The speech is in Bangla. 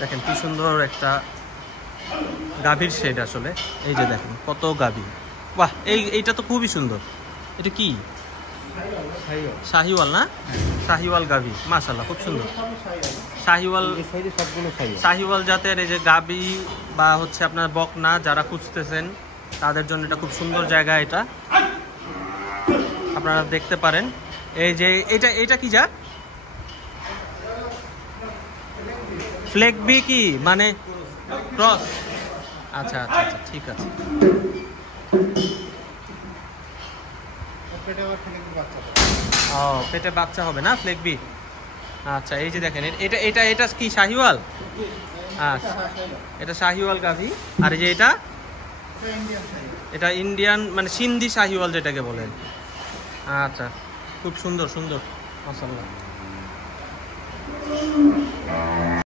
দেখেন কি সুন্দর একটা গাভীর শেড আসলে। এই যে দেখেন কত গাভী, বাহ! এইটা তো খুবই সুন্দর। এটা কি শাহিওয়াল না? শাহিওয়াল গাভী, মাশাআল্লাহ খুব সুন্দর। শাহিওয়াল জাতের এই যে গাভী বা হচ্ছে আপনার বকনা যারা খুঁজতেছেন তাদের জন্য এটা খুব সুন্দর জায়গা। এটা আপনারা দেখতে পারেন। এই যে এটা কি জাত? ফ্লেগবি কি মানে ক্রস? আচ্ছা আচ্ছা আচ্ছা, ঠিক আছে। ও, পেটে বাচ্চা হবে না ফ্লেগবি? আচ্ছা, এই যে দেখেন এটা কি শাহিওয়াল? আচ্ছা, এটা শাহিওয়াল গাভী। আর এই যে এটা ইন্ডিয়ান মানে সিন্ধি শাহিওয়াল যেটাকে বলেন। আচ্ছা, খুব সুন্দর সুন্দর, মাশাআল্লাহ।